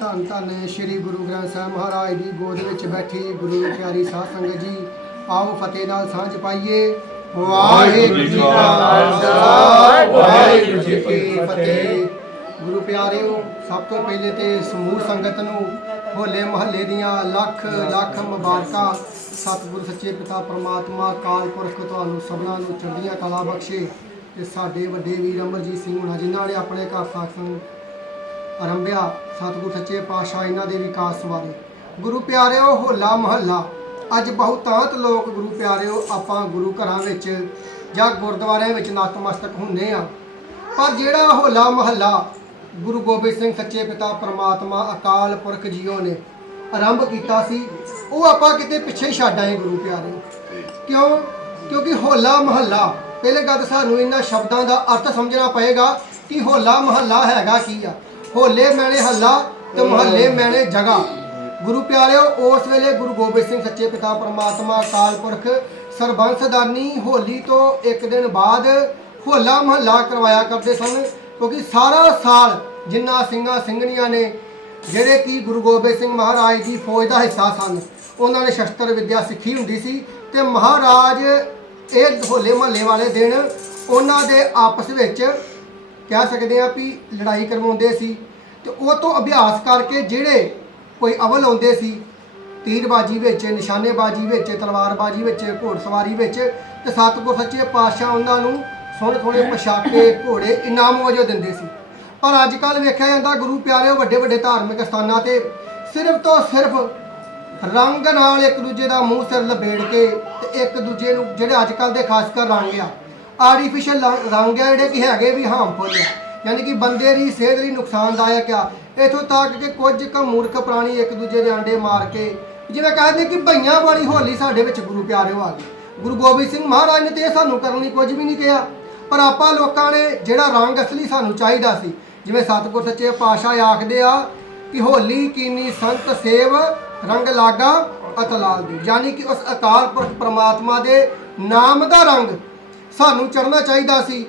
ਧੰਨ ਧੰਨ ਸ੍ਰੀ ਗੁਰੂ ਗ੍ਰੰਥ ਸਾਹਿਬ ਮਹਾਰਾਜ ਦੀ ਗੋਦ ਵਿੱਚ ਬੈਠੀ ਗੁਰੂ ਪਿਆਰੀ ਸਾਧ ਸੰਗਤ ਜੀ, ਆਓ ਫਤਿਹ ਨਾਲ ਸਾਂਝ ਪਾਈਏ। ਵਾਹਿਗੁਰੂ ਜੀ ਕਾ ਖਾਲਸਾ, ਵਾਹਿਗੁਰੂ ਜੀ ਕੀ ਫਤਿਹ। ਗੁਰੂ ਪਿਆਰਿਓ, ਸਭ ਤੋਂ ਪਹਿਲੇ ਤੇ ਸਮੂਹ ਸੰਗਤ ਨੂੰ ਹੋਲੇ ਮਹੱਲੇ ਦੀਆਂ ਲੱਖ ਲੱਖ ਮੁਬਾਰਕਾਂ। ਸਤਿਗੁਰ ਸੱਚੇ ਪਿਤਾ ਪ੍ਰਮਾਤਮਾ ਕਾਲ ਪੁਰਖ ਤੁਹਾਨੂੰ ਸਭਨਾਂ ਨੂੰ ਚੜ੍ਹਦੀਆਂ ਕਲਾ ਬਖਸ਼ੇ। ਤੇ ਸਾਡੇ ਵੱਡੇ ਵੀਰ ਅਮਰਜੀਤ ਸਿੰਘ ਹੁਣਾਂ ਜਿਨ੍ਹਾਂ ਨੇ ਆਪਣੇ ਘਰ ਸਾਖਣ ਆਰੰਭਿਆ। ਸਤਿਗੁਰ ਸੱਚੇ ਪਾਤਸ਼ਾਹ ਇਹਨਾਂ ਦੇ ਵਿਕਾਸ ਬਾਰੇ। ਗੁਰੂ ਪਿਆਰਿਓ, ਹੋਲਾ ਮਹੱਲਾ। ਅੱਜ ਬਹੁਤਾਂਤ ਲੋਕ ਗੁਰੂ ਪਿਆਰਿਓ, ਆਪਾਂ ਗੁਰੂ ਘਰਾਂ ਵਿੱਚ ਜਾਂ ਗੁਰਦੁਆਰਿਆਂ ਵਿੱਚ ਨਤਮਸਤਕ ਹੁੰਦੇ ਆ ਪਰ ਜਿਹੜਾ ਹੋਲਾ ਮਹੱਲਾ ਗੁਰੂ ਗੋਬਿੰਦ ਸਿੰਘ ਸੱਚੇ ਪਿਤਾ ਪ੍ਰਮਾਤਮਾ ਅਕਾਲ ਪੁਰਖ ਜੀਓ ਨੇ ਆਰੰਭ ਕੀਤਾ ਸੀ, ਉਹ ਆਪਾਂ ਕਿਤੇ ਪਿੱਛੇ ਹੀ ਛੱਡ ਆਏ ਗੁਰੂ ਪਿਆਰੇ। ਕਿਉਂ? ਕਿਉਂਕਿ ਹੋਲਾ ਮਹੱਲਾ, ਪਹਿਲੇ ਗੱਲ ਤਾਂ ਸਾਨੂੰ ਇਹਨਾਂ ਸ਼ਬਦਾਂ ਦਾ ਅਰਥ ਸਮਝਣਾ ਪਏਗਾ ਕਿ ਹੋਲਾ ਮਹੱਲਾ ਹੈਗਾ ਕੀ ਆ। ਹੋਲੇ ਮੈਨੇ ਹੱਲਾ ਤੇ ਮੁਹੱਲੇ ਮੈਨੇ ਜਗ੍ਹਾ। ਗੁਰੂ ਪਿਆਰਿਓ, ਉਸ ਵੇਲੇ ਗੁਰੂ ਗੋਬਿੰਦ ਸਿੰਘ ਸੱਚੇ ਪਿਤਾ ਪਰਮਾਤਮਾ, ਅਕਾਲ ਪੁਰਖ ਸਰਬੰਸਦਾਨੀ ਹੋਲੀ ਤੋਂ ਇੱਕ ਦਿਨ ਬਾਅਦ ਹੋਲਾ ਮਹੱਲਾ ਕਰਵਾਇਆ ਕਰਦੇ ਸਨ, ਕਿਉਂਕਿ ਸਾਰਾ ਸਾਲ ਜਿੰਨਾ ਸਿੰਘਾਂ ਸਿੰਘਣੀਆਂ ਨੇ, ਜਿਹੜੇ ਕਿ ਗੁਰੂ ਗੋਬਿੰਦ ਸਿੰਘ ਮਹਾਰਾਜ ਦੀ ਫੌਜ ਦਾ ਹਿੱਸਾ ਸਨ, ਉਹਨਾਂ ਨੇ ਸ਼ਸਤਰ ਵਿੱਦਿਆ ਸਿੱਖੀ ਹੁੰਦੀ ਸੀ ਤੇ ਮਹਾਰਾਜ ਇਹ ਹੋਲੇ ਮਹੱਲੇ ਵਾਲੇ ਦਿਨ ਉਹਨਾਂ ਦੇ ਆਪਸ ਵਿੱਚ ਕਹਿ ਸਕਦੇ ਆ ਵੀ ਲੜਾਈ ਕਰਵਾਉਂਦੇ ਸੀ ਤੇ ਉਹ ਤੋਂ ਅਭਿਆਸ ਕਰਕੇ ਜਿਹੜੇ ਕੋਈ ਅਵਲ ਆਉਂਦੇ ਸੀ, ਤੀਰਬਾਜੀ ਵਿੱਚ, ਨਿਸ਼ਾਨੇਬਾਜੀ ਵਿੱਚ, ਤਲਵਾਰਬਾਜੀ ਵਿੱਚ, ਘੋੜਸਵਾਰੀ ਵਿੱਚ ਤੇ ਸਤਿਗੁਰ ਸੱਚੇ ਪਾਤਸ਼ਾਹ ਉਹਨਾਂ ਨੂੰ ਸੋਹਣੇ ਸੋਹਣੇ ਪੋਸ਼ਾਕੇ, ਘੋੜੇ, ਇਨਾਮ ਵਜੋਂ ਦਿੰਦੇ ਸੀ। ਪਰ ਅੱਜ ਕੱਲ ਵੇਖਿਆ ਜਾਂਦਾ ਗੁਰੂ ਪਿਆਰਿਓ ਵੱਡੇ ਵੱਡੇ ਧਾਰਮਿਕ ਸਥਾਨਾਂ ਤੇ ਸਿਰਫ ਤੋਂ ਸਿਰਫ ਰੰਗ ਨਾਲ ਇੱਕ ਦੂਜੇ ਦਾ ਮੂੰਹ ਸਿਰ ਲਪੇੜ ਕੇ ਤੇ ਇੱਕ ਦੂਜੇ ਨੂੰ ਜਿਹੜੇ ਅੱਜ ਕੱਲ ਦੇ ਖਾਸ ਕਰ ਰੰਗ ਆ ਆਰਟੀਫੀਸ਼ੀਅਲ ਰੰਗ ਆ ਜਿਹੜੇ ਕਿ ਹੈਗੇ ਵੀ ਹਾਰਮਫੁਲ ਆ। ਯਾਨੀ ਕਿ ਬੰਦੇ ਦੀ ਸਿਹਤ ਲਈ ਨੁਕਸਾਨਦਾਇਕ ਆ। ਇਥੋਂ ਤੱਕ ਕਿ ਕੁਝ ਕੁ ਮੂਰਖ ਪ੍ਰਾਣੀ ਇੱਕ ਦੂਜੇ ਦੇ ਆਂਡੇ ਮਾਰ ਕੇ ਜਿਵੇਂ ਕਹਿੰਦੇ ਕਿ ਭਈਆਂ ਵਾਲੀ ਹੋਲੀ ਸਾਡੇ ਵਿੱਚ ਗੁਰੂ ਪਿਆਰਿਓ ਆ ਗਈ। ਗੁਰੂ ਗੋਬਿੰਦ ਸਿੰਘ ਮਹਾਰਾਜ ਨੇ ਤੇ ਇਹ ਸਾਨੂੰ ਕਰਨ ਲਈ ਕੁਝ ਵੀ ਨਹੀਂ ਕਿਹਾ। ਪਰ ਆਪਾਂ ਲੋਕਾਂ ਨੇ ਜਿਹੜਾ ਰੰਗ ਅਸਲੀ ਸਾਨੂੰ ਚਾਹੀਦਾ ਸੀ, ਜਿਵੇਂ ਸਤਿਗੁਰ ਸੱਚੇ ਪਾਤਸ਼ਾਹ ਆਖਦੇ ਆ ਕਿ ਹੋਲੀ ਕੀਨੀ ਸੰਤ ਸੇਵ ਰੰਗ ਲਾਗਾ ਅਤਲਾਲ ਦੇ। ਯਾਨੀ ਕਿ ਉਸ ਅਕਾਲ ਪੁਰਖ ਪ੍ਰਮਾਤਮਾ ਦੇ ਨਾਮ ਦਾ ਰੰਗ ਸਾਨੂੰ ਚੜਨਾ ਚਾਹੀਦਾ ਸੀ।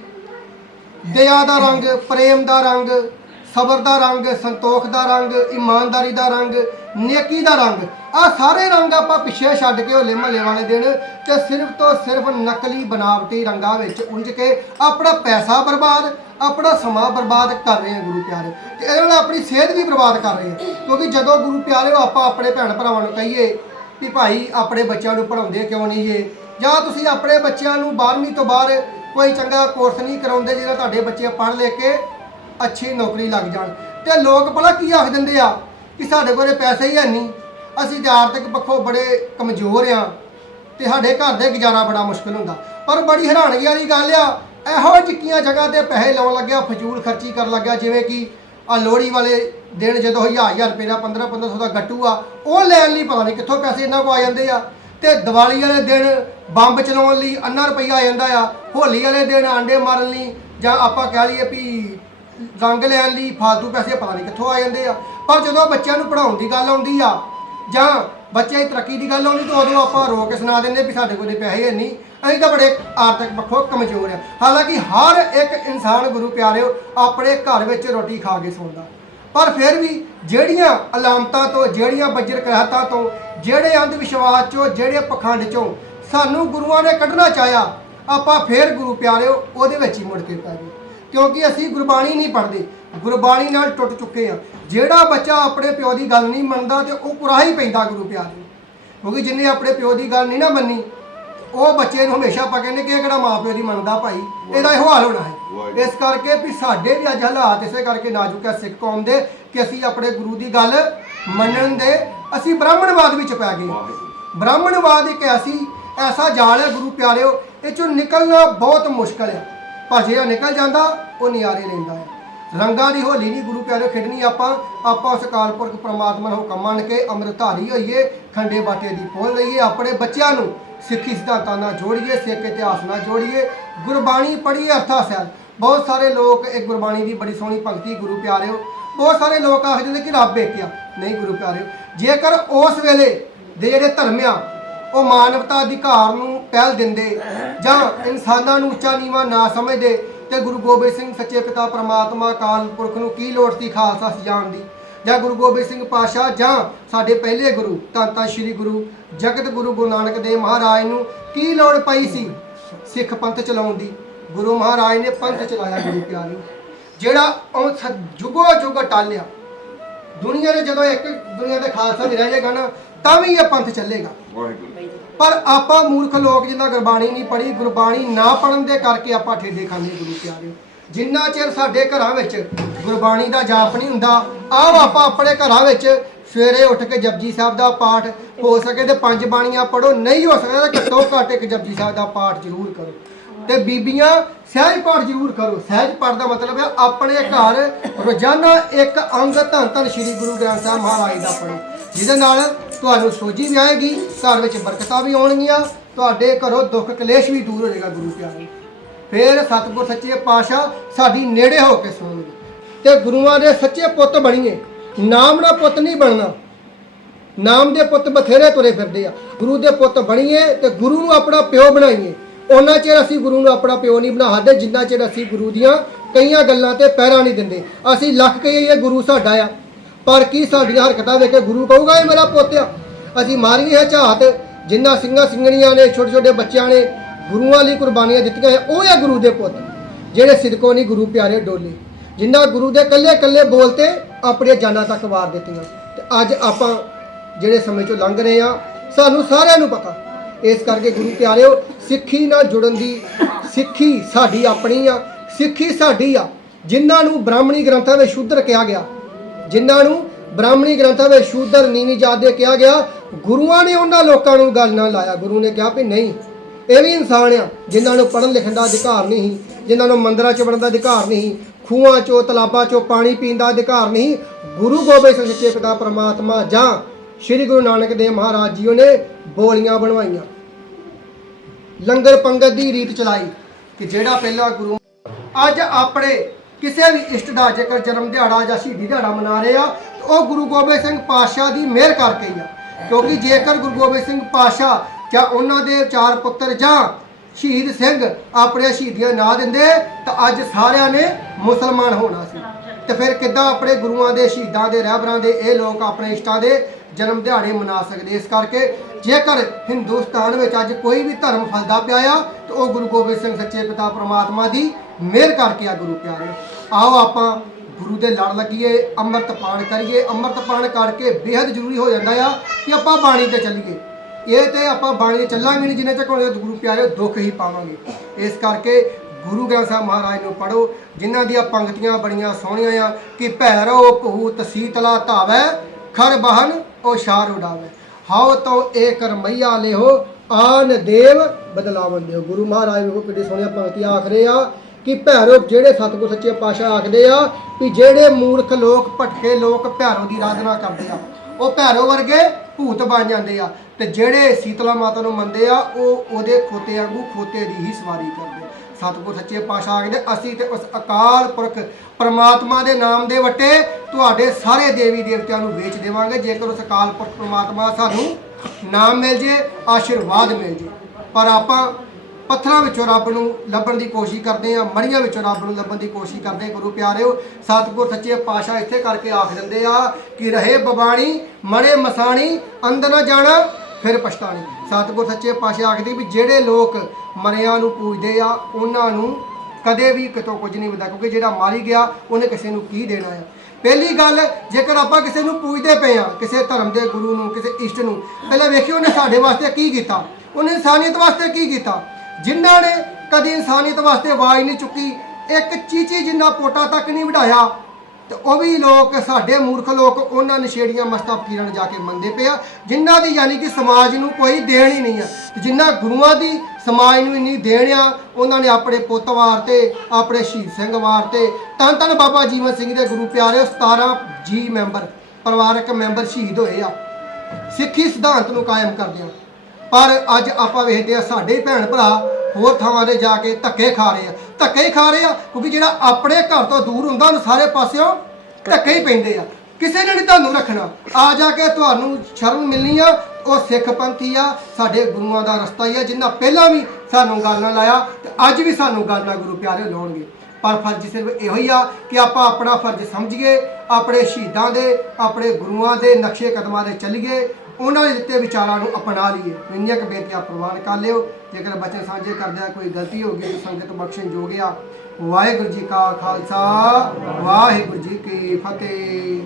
ਦਇਆ ਦਾ ਰੰਗ, ਪ੍ਰੇਮ ਦਾ ਰੰਗ, ਸਬਰ ਦਾ ਰੰਗ, ਸੰਤੋਖ ਦਾ ਰੰਗ, ਇਮਾਨਦਾਰੀ ਦਾ ਰੰਗ, ਨੇਕੀ ਦਾ ਰੰਗ ਆ ਸਾਰੇ ਰੰਗ ਆਪਾਂ ਪਿੱਛੇ ਛੱਡ ਕੇ ਹੋਲੇ ਮਹੱਲੇ ਵਾਲੇ ਦਿਨ ਤੇ ਸਿਰਫ ਤੋਂ ਸਿਰਫ ਨਕਲੀ ਬਨਾਵਟੀ ਰੰਗਾਂ ਵਿੱਚ ਉਲਝ ਕੇ ਆਪਣਾ ਪੈਸਾ ਬਰਬਾਦ, ਆਪਣਾ ਸਮਾਂ ਬਰਬਾਦ ਕਰ ਰਹੇ ਆ ਗੁਰੂ ਪਿਆਰੇ। ਤੇ ਇਹਦੇ ਨਾਲ ਆਪਣੀ ਸਿਹਤ ਵੀ ਬਰਬਾਦ ਕਰ ਰਹੇ ਆ ਕਿਉਂਕਿ ਜਦੋਂ ਗੁਰੂ ਪਿਆਰੇ ਆਪਾਂ ਆਪਣੇ ਭੈਣ ਭਰਾਵਾਂ ਨੂੰ ਕਹੀਏ ਵੀ ਭਾਈ, ਆਪਣੇ ਬੱਚਿਆਂ ਨੂੰ ਪੜਾਉਂਦੇ ਕਿਉਂ ਨਹੀਂ ਜੇ? ਜਾਂ ਤੁਸੀਂ ਆਪਣੇ ਬੱਚਿਆਂ ਨੂੰ 12ਵੀਂ ਤੋਂ ਬਾਅਦ ਕੋਈ ਚੰਗਾ ਕੋਰਸ ਨਹੀਂ ਕਰਾਉਂਦੇ ਜਿਹੜਾ ਤੁਹਾਡੇ ਬੱਚੇ ਪੜ੍ਹ ਲੈ ਕੇ ਅੱਛੀ ਨੌਕਰੀ ਲੱਗ ਜਾਣ। ਤੇ ਲੋਕ ਭਲਾ ਕੀ ਆਖ ਦਿੰਦੇ ਆ ਕਿ ਸਾਡੇ ਕੋਲੇ ਪੈਸੇ ਹੀ ਹੈ ਨਹੀਂ। ਅਸੀਂ ਤੇ ਆਰਥਿਕ ਪੱਖੋਂ ਬੜੇ ਕਮਜ਼ੋਰ ਆ ਤੇ ਸਾਡੇ ਘਰ ਦੇ ਗੁਜ਼ਾਰਾ ਬੜਾ ਮੁਸ਼ਕਲ ਹੁੰਦਾ। ਪਰ ਬੜੀ ਹੈਰਾਨਗੀ ਵਾਲੀ ਗੱਲ ਆ, ਇਹੋ ਜਿਹੀਆਂ ਜਗ੍ਹਾ ਤੇ ਪੈਸੇ ਲਾਉਣ ਲੱਗਿਆ, ਫਜ਼ੂਲ ਖਰਚੀ ਕਰਨ ਲੱਗਿਆ, ਜਿਵੇਂ ਕਿ ਆ ਲੋਹੜੀ ਵਾਲੇ ਦਿਨ ਜਦੋਂ ਹਜ਼ਾਰ ਹਜ਼ਾਰ ਰੁਪਏ ਦਾ 15 1500 ਦਾ ਗੱਟੂ ਆ, ਉਹ ਲੈਣ ਲਈ ਪਤਾ ਨਹੀਂ ਕਿੱਥੋਂ ਪੈਸੇ ਇਹਨਾਂ ਕੋ ਆ ਜਾਂਦੇ ਆ। ਤੇ ਦੀਵਾਲੀ ਵਾਲੇ ਦਿਨ ਬੰਬ ਚਲਾਉਣ ਲਈ ਅੰਨਾ ਰੁਪਈਆ ਆ ਜਾਂਦਾ ਆ, ਹੋਲੀ ਵਾਲੇ ਦਿਨ ਆਂਡੇ ਮਾਰਨ ਲਈ ਜਾਂ ਆਪਾਂ ਕਹਿ ਲਈਏ ਵੀ ਰੰਗ ਲੈਣ ਲਈ ਫालतू ਪੈਸੇ ਪਤਾ ਨਹੀਂ ਕਿੱਥੋਂ ਆ ਜਾਂਦੇ ਆ। ਪਰ ਜਦੋਂ ਬੱਚਿਆਂ ਨੂੰ ਪੜਾਉਣ ਦੀ ਗੱਲ ਆਉਂਦੀ ਆ ਜਾਂ ਬੱਚਿਆਂ ਦੀ ਤਰੱਕੀ ਦੀ ਗੱਲ ਆਉਂਦੀ ਤਾਂ ਉਦੋਂ ਆਪਾਂ ਰੋ ਕੇ ਸੁਣਾ ਦਿੰਦੇ ਵੀ ਸਾਡੇ ਕੋਲ ਤੇ ਪੈਸੇ ਹੈ ਨਹੀਂ। ਅਸੀਂ ਤਾਂ ਬੜੇ ਆਰਥਿਕ ਪੱਖੋਂ ਕਮਜ਼ੋਰ ਆ। ਹਾਲਾਂਕਿ ਹਰ ਇੱਕ ਇਨਸਾਨ ਗੁਰੂ ਪਿਆਰਿਓ ਆਪਣੇ ਘਰ ਵਿੱਚ ਰੋਟੀ ਖਾ ਕੇ ਸੌਂਦਾ। ਪਰ ਫਿਰ ਵੀ ਜਿਹੜੀਆਂ ਅਲਾਮਤਾਂ ਤੋਂ, ਜਿਹੜੀਆਂ ਬੱਜਰ ਕਰਾਹਤਾਂ ਤੋਂ, ਜਿਹੜੇ ਅੰਧ ਵਿਸ਼ਵਾਸ ਚੋਂ, ਜਿਹੜੇ ਪਖੰਡ ਚੋਂ ਸਾਨੂੰ ਗੁਰੂਆਂ ਨੇ ਕੱਢਣਾ ਚਾਹਿਆ, ਆਪਾਂ ਫਿਰ ਗੁਰੂ ਪਿਆਰਿਓ, ਉਹਦੇ ਵਿੱਚ ਹੀ ਮੁੜ ਕੇ ਪੈ ਗਏ। ਕਿਉਂਕਿ ਅਸੀਂ ਗੁਰਬਾਣੀ ਨਹੀਂ ਪੜ੍ਹਦੇ, ਗੁਰਬਾਣੀ ਨਾਲ ਟੁੱਟ ਚੁੱਕੇ ਆ ਜਿਹੜਾ ਬੱਚਾ ਆਪਣੇ ਪਿਓ ਦੀ ਗੱਲ ਨਹੀਂ ਮੰਨਦਾ ਤੇ ਉਹ ਕੁਰਾਹੀ ਪੈਂਦਾ ਗੁਰੂ ਪਿਆਰਿਓ। ਕਿਉਂਕਿ ਜਿੰਨੇ ਆਪਣੇ ਪਿਓ ਦੀ ਗੱਲ ਨਹੀਂ ਨਾ ਮੰਨੀ ਉਹ ਬੱਚੇ ਨੂੰ ਹਮੇਸ਼ਾ ਆਪਾਂ ਕਹਿੰਦੇ ਕਿ ਇਹ ਕਿਹੜਾ ਮਾਪਿਓ ਦੀ ਮੰਨਦਾ ਭਾਈ? ਇਹਦਾ ਇਹੋ ਹਾਲ ਹੋਣਾ ਹੈ। ਇਸ ਕਰਕੇ ਵੀ ਸਾਡੇ ਵੀ ਅੱਜ ਹਾਲਾਤ ਇਸੇ ਕਰਕੇ ਨਾਜ਼ੁਕ ਹੈ ਸਿੱਖ ਕੌਮ ਦੇ ਕਿ ਅਸੀਂ ਆਪਣੇ ਗੁਰੂ ਦੀ ਗੱਲ ਮੰਨਣ ਦੇ ਅਸੀਂ ਬ੍ਰਾਹਮਣਵਾਦ ਵਿੱਚ ਪੈ ਗਏ ਬ੍ਰਾਹਮਣਵਾਦ ਇੱਕ ਐਸੀ ਐਸਾ ਜਾਲ ਹੈ ਗੁਰੂ ਪਿਆਰਿਓ ਇਹ ਚੋਂ ਨਿਕਲਣਾ ਬਹੁਤ ਮੁਸ਼ਕਲ ਹੈ। ਪਰ ਜਿਹੜਾ ਨਿਕਲ ਜਾਂਦਾ ਉਹ ਨਿਆਰੇ ਲੈਂਦਾ ਹੈ। ਰੰਗਾਂ ਦੀ ਹੋਲੀ ਨਹੀਂ ਗੁਰੂ ਪਿਆਰਿਓ ਖੇਡਣੀ ਆਪਾਂ ਆਪਾਂ ਉਸ ਅਕਾਲ ਪੁਰਖ ਪ੍ਰਮਾਤਮਾ ਦਾ ਹੁਕਮ ਮੰਨ ਕੇ ਅੰਮ੍ਰਿਤਧਾਰੀ ਹੋਈਏ ਖੰਡੇ ਬਾਟੇ ਦੀ ਪੋਲ ਲਈਏ ਆਪਣੇ ਬੱਚਿਆਂ ਨੂੰ ਸਿੱਖੀ ਸਿਧਾਂਤਾਂ ਨਾਲ ਜੋੜੀਏ, ਸਿੱਖ ਇਤਿਹਾਸ ਨਾਲ ਜੋੜੀਏ, ਗੁਰਬਾਣੀ ਪੜ੍ਹੀਏ ਅਰਥਾ ਸਿਆਲ ਬਹੁਤ ਸਾਰੇ ਲੋਕ ਇਹ ਗੁਰਬਾਣੀ ਦੀ ਬੜੀ ਸੋਹਣੀ ਭਗਤੀ, ਗੁਰੂ ਪਿਆਰਿਓ। ਬਹੁਤ ਸਾਰੇ ਲੋਕ ਆਖਦੇ ਨੇ ਕਿ ਰੱਬ ਇੱਕ ਆ। ਨਹੀਂ ਗੁਰੂ ਪਿਆਰਿਓ, ਜੇਕਰ ਉਸ ਵੇਲੇ ਦੇ ਜਿਹੜੇ ਧਰਮ ਆ ਉਹ ਮਾਨਵਤਾ ਅਧਿਕਾਰ ਨੂੰ ਪਹਿਲ ਦਿੰਦੇ, ਜਾਂ ਇਨਸਾਨਾਂ ਨੂੰ ਉੱਚਾ ਨੀਵਾਂ ਨਾ ਸਮਝਦੇ, ਤੇ ਗੁਰੂ ਗੋਬਿੰਦ ਸਿੰਘ ਸੱਚੇ ਪਿਤਾ ਪ੍ਰਮਾਤਮਾ ਅਕਾਲ ਪੁਰਖ ਨੂੰ ਕੀ ਲੋੜ ਸੀ ਖਾਲਸਾ ਸਜਾਉਣ ਦੀ? ਜਾਂ ਗੁਰੂ ਗੋਬਿੰਦ ਸਿੰਘ ਪਾਸ਼ਾ ਜਾਂ ਸਾਡੇ ਪਹਿਲੇ ਗੁਰੂ ਧੰਨ ਸ੍ਰੀ ਗੁਰੂ ਜਗਤ ਗੁਰੂ ਗੁਰੂ ਨਾਨਕ ਦੇਵ ਮਹਾਰਾਜ ਨੂੰ ਕੀ ਲੋੜ ਪਈ ਸੀ ਸਿੱਖ ਪੰਥ ਚਲਾਉਣ ਦੀ? ਗੁਰੂ ਮਹਾਰਾਜ ਨੇ ਪੰਥ ਚਲਾਇਆ ਗੁਰੂ ਪਿਆਰਿਓ ਜਿਹੜਾ ਉਹ ਜੁਗੋ ਜੁਗ ਟਾਲਿਆ। ਦੁਨੀਆ ਦੇ ਜਦੋਂ ਇੱਕ ਦੁਨੀਆ ਦੇ ਖਾਲਸਾ ਨਹੀਂ ਰਹਿ ਜਾਏਗਾ ਨਾ ਤਾਂ ਵੀ ਇਹ ਪੰਥ ਚੱਲੇਗਾ। ਵਾਹਿਗੁਰੂ। ਪਰ ਆਪਾਂ ਮੂਰਖ ਲੋਕ ਜਿੰਨਾ ਗੁਰਬਾਣੀ ਨਹੀਂ ਪੜ੍ਹੀ ਗੁਰਬਾਣੀ ਨਾ ਪੜਨ ਦੇ ਕਰਕੇ ਆਪਾਂ ਠੇਡੇ ਖਾਂਦੇ ਗੁਰੂ ਪਿਆਰਿਓ ਜਿੰਨਾ ਚਿਰ ਸਾਡੇ ਘਰਾਂ ਵਿੱਚ ਗੁਰਬਾਣੀ ਦਾ ਜਾਪ ਨਹੀਂ ਹੁੰਦਾ ਆਓ ਆਪਾਂ ਆਪਣੇ ਘਰਾਂ ਵਿੱਚ ਸਵੇਰੇ ਉੱਠ ਕੇ ਜਪਜੀ ਸਾਹਿਬ ਦਾ ਪਾਠ ਹੋ ਸਕੇ ਤੇ ਪੰਜ ਬਾਣੀਆਂ ਪੜੋ ਨਹੀਂ ਹੋ ਸਕਦਾ ਤਾਂ ਘੱਟੋ ਘੱਟ ਇੱਕ ਜਪਜੀ ਸਾਹਿਬ ਦਾ ਪਾਠ ਜ਼ਰੂਰ ਕਰੋ। ਤੇ ਬੀਬੀਆਂ, ਸਹਿਜ ਪਾਠ ਜ਼ਰੂਰ ਕਰੋ। ਸਹਿਜ ਪਾਠ ਦਾ ਮਤਲਬ ਹੈ ਆਪਣੇ ਘਰ ਰੋਜ਼ਾਨਾ ਇੱਕ ਅੰਗ ਧੰਨ ਧੰਨ ਸ੍ਰੀ ਗੁਰੂ ਗ੍ਰੰਥ ਸਾਹਿਬ ਮਹਾਰਾਜ ਦਾ ਪੜੋ ਜਿਹਦੇ ਨਾਲ ਤੁਹਾਨੂੰ ਸੋਝੀ ਵੀ ਆਏਗੀ, ਘਰ ਵਿੱਚ ਬਰਕਤਾਂ ਵੀ ਆਉਣਗੀਆਂ, ਤੁਹਾਡੇ ਘਰੋਂ ਦੁੱਖ ਕਲੇਸ਼ ਵੀ ਦੂਰ ਹੋਏਗਾ ਜਾਏਗਾ ਗੁਰੂ ਪਿਆਰੇ। ਫਿਰ ਸਤਿਗੁਰ ਸੱਚੇ ਪਾਤਸ਼ਾਹ ਸਾਡੀ ਨੇੜੇ ਹੋ ਕੇ ਸੁਣਨਗੇ ਤੇ ਗੁਰੂਆਂ ਦੇ ਸੱਚੇ ਪੁੱਤ ਬਣੀਏ। ਨਾਮ ਨਾਲ ਪੁੱਤ ਨਹੀਂ ਬਣਨਾ। ਨਾਮ ਦੇ ਪੁੱਤ ਬਥੇਰੇ ਤੁਰੇ ਫਿਰਦੇ ਆ। ਗੁਰੂ ਦੇ ਪੁੱਤ ਬਣੀਏ ਤੇ ਗੁਰੂ ਨੂੰ ਆਪਣਾ ਪਿਓ ਬਣਾਈਏ। ਉਹਨਾਂ ਚਿਰ ਅਸੀਂ ਗੁਰੂ ਨੂੰ ਆਪਣਾ ਪਿਓ ਨਹੀਂ ਬਣਾ ਸਕਦੇ ਜਿੰਨਾ ਚਿਰ ਅਸੀਂ ਗੁਰੂ ਦੀਆਂ ਕਈਆਂ ਗੱਲਾਂ ਤੇ ਪਹਿਰਾ ਨਹੀਂ ਦਿੰਦੇ। ਅਸੀਂ ਲੱਖ ਕਹੀਏ ਗੁਰੂ ਸਾਡਾ ਆ। ਪਰ ਕੀ ਸਾਡੀਆਂ ਹਰਕਤਾਂ ਵੇਖ ਕੇ ਗੁਰੂ ਕਹੂਗਾ, ਇਹ ਮੇਰਾ ਪੁੱਤ ਆ। ਅਸੀਂ ਮਾਰੀਏ ਝਾਤ ਜਿੰਨਾ ਸਿੰਘਾਂ ਸਿੰਘਣੀਆਂ ਨੇ ਛੋਟੇ ਛੋਟੇ ਬੱਚਿਆਂ ਨੇ ਗੁਰੂਆਂ ਲਈ ਕੁਰਬਾਨੀਆਂ ਦਿੱਤੀਆਂ ਹੈ, ਉਹ ਆ ਗੁਰੂ ਦੇ ਪੁੱਤ ਜਿਹੜੇ ਸਿਦਕੋ ਨਹੀਂ ਗੁਰੂ ਪਿਆਰੇ ਡੋਲੇ ਜਿਨ੍ਹਾਂ ਗੁਰੂ ਦੇ ਕੱਲੇ ਕੱਲੇ ਬੋਲਤੇ ਆਪਣੀਆਂ ਜਾਨਾਂ ਤੱਕ ਵਾਰ ਦਿੱਤੀਆਂ। ਤੇ ਅੱਜ ਆਪਾਂ ਜਿਹੜੇ ਸਮੇਂ ਚੋਂ ਲੰਘ ਰਹੇ ਆ ਸਾਨੂੰ ਸਾਰਿਆਂ ਨੂੰ ਪਤਾ ਇਸ ਕਰਕੇ ਗੁਰੂ ਪਿਆਰਿਓ ਸਿੱਖੀ ਨਾਲ ਜੁੜਨ ਦੀ ਸਿੱਖੀ ਸਾਡੀ ਆਪਣੀ ਆ ਸਿੱਖੀ ਸਾਡੀ ਆ ਜਿਨ੍ਹਾਂ ਨੂੰ ਬ੍ਰਾਹਮਣੀ ਗ੍ਰੰਥਾਂ ਵਿੱਚ ਸ਼ੂਦਰ ਕਿਹਾ ਗਿਆ ਜਿਨ੍ਹਾਂ ਨੂੰ ਬ੍ਰਾਹਮਣੀ ਗ੍ਰੰਥਾਂ ਵਿੱਚ ਸ਼ੂਦਰ ਨੀਵੀਂ ਜਾਤ ਦੇ ਕਿਹਾ ਗਿਆ ਗੁਰੂਆਂ ਨੇ ਉਹਨਾਂ ਲੋਕਾਂ ਨੂੰ ਗੱਲ ਨਾਲ ਲਾਇਆ ਗੁਰੂ ਨੇ ਕਿਹਾ ਵੀ ਨਹੀਂ ਇਹ ਵੀ ਇਨਸਾਨ ਆ, ਜਿਨ੍ਹਾਂ ਨੂੰ ਪੜ੍ਹਨ ਲਿਖਣ ਦਾ ਅਧਿਕਾਰ ਨਹੀਂ, ਜਿਨ੍ਹਾਂ ਨੂੰ ਮੰਦਰਾਂ 'ਚ ਵੜਨ ਦਾ ਅਧਿਕਾਰ ਨਹੀਂ, ਖੂਹਾਂ 'ਚੋਂ, ਤਲਾਬਾਂ 'ਚੋਂ ਪਾਣੀ ਪੀਣ ਦਾ ਅਧਿਕਾਰ ਨਹੀਂ, ਗੁਰੂ ਗੋਬਿੰਦ ਸਿੰਘ ਸੱਚੇ ਪਿਤਾ ਪ੍ਰਮਾਤਮਾ ਜਾਂ ਸ੍ਰੀ ਗੁਰੂ ਨਾਨਕ ਦੇਵ ਮਹਾਰਾਜ ਜੀ ਨੇ ਬੋਲੀਆਂ ਬਣਵਾਈਆਂ। ਲੰਗਰ ਪੰਗਤ ਦੀ ਰੀਤ ਚਲਾਈ ਕਿ ਜਿਹੜਾ ਪਹਿਲਾ ਗੁਰੂ ਅੱਜ ਆਪਣੇ ਕਿਸੇ ਵੀ ਇਸ਼ਟ ਦਾ ਜੇਕਰ ਜਨਮ ਦਿਹਾੜਾ ਜਾਂ ਸ਼ਹੀਦੀ ਦਿਹਾੜਾ ਮਨਾ ਰਹੇ ਆ ਉਹ ਗੁਰੂ ਗੋਬਿੰਦ ਸਿੰਘ ਪਾਤਸ਼ਾਹ ਦੀ ਮਿਹਰ ਕਰਕੇ ਆ। ਕਿਉਂਕਿ ਜੇਕਰ ਗੁਰੂ ਗੋਬਿੰਦ ਸਿੰਘ ਪਾਤਸ਼ਾਹ ਜਾਂ ਉਹਨਾਂ ਦੇ ਚਾਰ ਪੁੱਤਰ ਜਾਂ ਸ਼ਹੀਦ ਸਿੰਘ ਆਪਣੇ ਸ਼ਹੀਦੀਆਂ ਨਾ ਦਿੰਦੇ, ਤਾਂ ਅੱਜ ਸਾਰਿਆਂ ਨੇ ਮੁਸਲਮਾਨ ਹੋਣਾ ਸੀ। ਤੇ ਫਿਰ ਕਿੱਦਾਂ ਆਪਣੇ ਗੁਰੂਆਂ ਦੇ, ਸ਼ਹੀਦਾਂ ਦੇ, ਰਹਿਬਰਾਂ ਦੇ, ਇਹ ਲੋਕ ਆਪਣੇ ਇਸ਼ਟਾਂ ਦੇ ਜਨਮ ਦਿਹਾੜੇ ਮਨਾ ਸਕਦੇ? ਇਸ ਕਰਕੇ ਜੇਕਰ ਹਿੰਦੁਸਤਾਨ ਵਿੱਚ ਅੱਜ ਕੋਈ ਵੀ ਧਰਮ ਫਲਦਾ ਪਿਆ ਆ, ਤਾਂ ਉਹ ਗੁਰੂ ਗੋਬਿੰਦ ਸਿੰਘ ਸੱਚੇ ਪਿਤਾ ਪ੍ਰਮਾਤਮਾ ਦੀ ਮਿਹਰ ਕਰਕੇ ਆ ਗੁਰੂ ਪਿਆਰੇ। ਆਓ ਆਪਾਂ ਗੁਰੂ ਦੇ ਲੜ ਲੱਗੀਏ, ਅੰਮ੍ਰਿਤ ਪਾਣ ਕਰੀਏ। ਅੰਮ੍ਰਿਤ ਪਾਣ ਕਰਕੇ ਬੇहद ਜ਼ਰੂਰੀ ਹੋ ਜਾਂਦਾ ਆ ਕਿ ਆਪਾਂ ਬਾਣੀ ਤੇ ਚੱਲੀਏ। ਇਹ ਤੇ ਆਪਾਂ ਬਾਣੀ ਚੱਲਾਂਗੇ ਨਹੀਂ, ਜਿੰਨੇ ਤੱਕ ਉਹਦੇ ਗੁਰੂ ਪਿਆਰੇ ਦੁੱਖ ਹੀ ਪਾਵਾਂਗੇ। ਇਸ ਕਰਕੇ ਗੁਰੂ ਗ੍ਰੰਥ ਸਾਹਿਬ ਮਹਾਰਾਜ ਨੂੰ ਪੜੋ ਜਿਨ੍ਹਾਂ ਦੀਆਂ ਪੰਕਤੀਆਂ ਬੜੀਆਂ ਸੋਹਣੀਆਂ ਆ, ਕਿ ਭੈਰੋ ਭੂਤ ਸੀਤਲਾ ਧਾਵੈ, ਖਰ ਬਹਨ ਉਹ ਸ਼ਾਰ ਉਡਾਵੇ। ਹਾਉ ਤੋ ਏਕ ਰਮਈਆ ਲਿਓ ਆਨ ਦੇਵ ਬਦਲਾਵਨ ਦਿਓ ਗੁਰੂ ਮਹਾਰਾਜ ਨੂੰ ਕਿੱਡੀ ਸੋਹਣੀਆਂ ਪੰਕਤੀਆਂ ਆਖਰੇ ਆ, ਕਿ ਭੈਰੋ ਜਿਹੜੇ ਸਤਿਗੁਰ ਸੱਚੇ ਪਾਤਸ਼ਾਹ ਆਖਦੇ ਆ, ਵੀ ਜਿਹੜੇ ਮੂਰਖ ਲੋਕ, ਭਟਕੇ ਲੋਕ ਭੈਰੋ ਦੀ ਆਰਾਧਨਾ ਕਰਦੇ ਆ, ਉਹ ਭੈਰੋ ਵਰਗੇ ਭੂਤ ਬਣ ਜਾਂਦੇ ਆ ਤੇ ਜਿਹੜੇ ਸੀਤਲਾ ਮਾਤਾ ਨੂੰ ਮੰਨਦੇ ਆ, ਉਹ ਉਹਦੇ ਖੋਤੇ ਵਾਂਗੂ ਖੋਤੇ ਦੀ ਹੀ ਸਵਾਰੀ ਕਰਦੇ ਆ। ਸਤਿਗੁਰ ਸੱਚੇ ਪਾਤਸ਼ਾਹ ਆਖਦੇ, ਅਸੀਂ ਤੇ ਉਸ ਅਕਾਲ ਪੁਰਖ ਪ੍ਰਮਾਤਮਾ ਦੇ ਨਾਮ ਦੇ ਵਟੇ ਤੁਹਾਡੇ ਸਾਰੇ ਦੇਵੀ ਦੇਵਤਿਆਂ ਨੂੰ ਵੇਚ ਦੇਵਾਂਗੇ ਜੇਕਰ ਉਸ ਅਕਾਲ ਪੁਰਖ ਪ੍ਰਮਾਤਮਾ ਸਾਨੂੰ ਨਾਮ ਮਿਲ ਜੇ, ਆਸ਼ੀਰਵਾਦ ਮਿਲ ਜੇ ਪਰ ਆਪਾਂ ਪੱਥਰਾਂ ਵਿੱਚੋਂ ਰੱਬ ਨੂੰ ਲੱਭਣ ਦੀ ਕੋਸ਼ਿਸ਼ ਕਰਦੇ ਆ ਮੜੀਆਂ ਵਿੱਚੋਂ ਰੱਬ ਨੂੰ ਲੱਭਣ ਦੀ ਕੋਸ਼ਿਸ਼ ਕਰਦੇ ਆ। ਗੁਰੂ ਪਿਆਰਿਓ, ਸਤਿਗੁਰ ਸੱਚੇ ਪਾਤਸ਼ਾਹ ਇੱਥੇ ਕਰਕੇ ਆਖ ਦਿੰਦੇ ਆ ਕਿ ਰਹੇ ਬਬਾਣੀ, ਮੜੇ ਮਸਾਣੀ ਅੰਦਰ ਨਾ ਜਾਣਾ, ਫਿਰ ਪਛਤਾਣੀ। ਸਤਿਗੁਰ ਸੱਚੇ ਪਾਤਸ਼ਾਹ ਆਖਦੇ ਵੀ ਜਿਹੜੇ ਲੋਕ ਮਰਿਆਂ ਨੂੰ ਪੂਜਦੇ ਆ, ਉਹਨਾਂ ਨੂੰ ਕਦੇ ਵੀ ਕਿਤੋਂ ਕੁਝ ਨਹੀਂ ਮਿਲਦਾ, ਕਿਉਂਕਿ ਜਿਹੜਾ ਮਾਰੀ ਗਿਆ, ਉਹਨੇ ਕਿਸੇ ਨੂੰ ਕੀ ਦੇਣਾ ਆ? ਪਹਿਲੀ ਗੱਲ, ਜੇਕਰ ਆਪਾਂ ਕਿਸੇ ਨੂੰ ਪੂਜਦੇ ਪਏ ਆ, ਕਿਸੇ ਧਰਮ ਦੇ ਗੁਰੂ ਨੂੰ, ਕਿਸੇ ਇਸ਼ਟ ਨੂੰ, ਪਹਿਲਾਂ ਵੇਖਿਓ ਉਹਨੇ ਸਾਡੇ ਵਾਸਤੇ ਕੀ ਕੀਤਾ? ਉਹਨੇ ਇਨਸਾਨੀਅਤ ਵਾਸਤੇ ਕੀ ਕੀਤਾ? ਜਿਨ੍ਹਾਂ ਨੇ ਕਦੀ ਇਨਸਾਨੀਅਤ ਵਾਸਤੇ ਆਵਾਜ਼ ਨਹੀਂ ਚੁੱਕੀ, ਇੱਕ ਚੀਚੀ ਜਿੰਨਾ ਪੋਟਾ ਤੱਕ ਨਹੀਂ ਵਢਾਇਆ, ਤੇ ਉਹ ਵੀ ਲੋਕ, ਸਾਡੇ ਮੂਰਖ ਲੋਕ, ਉਹਨਾਂ ਨਸ਼ੇੜੀਆਂ ਮਸਤਾ ਫਕੀਰਾਂ ਨੂੰ ਜਾ ਕੇ ਮੰਨਦੇ ਪਏ ਆ, ਜਿਨ੍ਹਾਂ ਦੀ ਯਾਨੀ ਕਿ ਸਮਾਜ ਨੂੰ ਕੋਈ ਦੇਣ ਹੀ ਨਹੀਂ ਆ। ਤੇ ਜਿਨ੍ਹਾਂ ਗੁਰੂਆਂ ਦੀ ਸਮਾਜ ਨੂੰ ਇੰਨੀ ਦੇਣ ਆ, ਉਹਨਾਂ ਨੇ ਆਪਣੇ ਪੁੱਤ ਵਾਰ ਤੇ, ਆਪਣੇ ਸ਼ਹੀਦ ਸਿੰਘ ਵਾਰ ਤੇ ਧੰਨ ਧੰਨ ਬਾਬਾ ਜੀਵਨ ਸਿੰਘ ਦੇ ਗੁਰੂ ਪਿਆਰੇ 17 ਜੀ ਮੈਂਬਰ, ਪਰਿਵਾਰਕ ਮੈਂਬਰ ਸ਼ਹੀਦ ਹੋਏ ਆ। ਸਿੱਖੀ ਸਿਧਾਂਤ ਨੂੰ ਕਾਇਮ ਕਰਦੇ ਕਰਦਿਆਂ ਪਰ ਅੱਜ ਆਪਾਂ ਵੇਖਦੇ ਆ ਸਾਡੇ ਭੈਣ ਭਰਾ ਹੋਰ ਥਾਵਾਂ ਤੇ ਜਾ ਕੇ ਧੱਕੇ ਖਾ ਰਹੇ ਆ। ਧੱਕੇ ਹੀ ਖਾ ਰਹੇ ਆ ਕਿਉਂਕਿ ਜਿਹੜਾ ਆਪਣੇ ਘਰ ਤੋਂ ਦੂਰ ਹੁੰਦਾ ਉਹਨੂੰ ਸਾਰੇ ਪਾਸਿਓਂ ਧੱਕੇ ਹੀ ਪੈਂਦੇ ਆ। ਕਿਸੇ ਨੇ ਨਹੀਂ ਤੁਹਾਨੂੰ ਰੱਖਣਾ। ਆ ਜਾ ਕੇ ਤੁਹਾਨੂੰ ਸ਼ਰਮ ਮਿਲਣੀ ਆ। ਉਹ ਸਿੱਖ ਪੰਥੀ ਆ, ਸਾਡੇ ਗੁਰੂਆਂ ਦਾ ਰਸਤਾ ਹੀ ਆ ਜਿਨ੍ਹਾਂ ਪਹਿਲਾਂ ਵੀ ਸਾਨੂੰ ਗੱਲ ਨਾਲ ਲਾਇਆ ਤੇ ਅੱਜ ਵੀ ਸਾਨੂੰ ਗੱਲ ਨਾਲ ਗੁਰੂ ਪਿਆਰੇ ਲਾਉਣਗੇ। ਪਰ ਫਰਜ਼ ਸਿਰਫ ਇਹੋ ਹੀ ਆ ਕਿ ਆਪਾਂ ਆਪਣਾ ਫਰਜ਼ ਸਮਝੀਏ, ਆਪਣੇ ਸ਼ਹੀਦਾਂ ਦੇ, ਆਪਣੇ ਗੁਰੂਆਂ ਦੇ ਨਕਸ਼ੇ ਕਦਮਾਂ ਦੇ ਚੱਲੀਏ। ਉਹਨਾਂ ਦੇ ਦਿੱਤੇ ਵਿਚਾਰਾਂ ਨੂੰ ਅਪਣਾ ਲਈਏ। ਇੰਨੀਆਂ ਕੁ ਬੇਨਤੀਆਂ ਪ੍ਰਵਾਨ ਕਰ ਲਿਓ। ਜੇਕਰ ਬਚਨ ਸਾਂਝੇ ਕਰਦਿਆਂ ਕੋਈ ਗਲਤੀ ਹੋ ਗਈ ਤਾਂ ਸੰਗਤ ਬਖਸ਼ਣ ਜੋ ਗਿਆ ਵਾਹਿਗੁਰੂ ਜੀ ਕਾ ਖਾਲਸਾ, ਵਾਹਿਗੁਰੂ ਜੀ ਕੀ ਫਤਿਹ।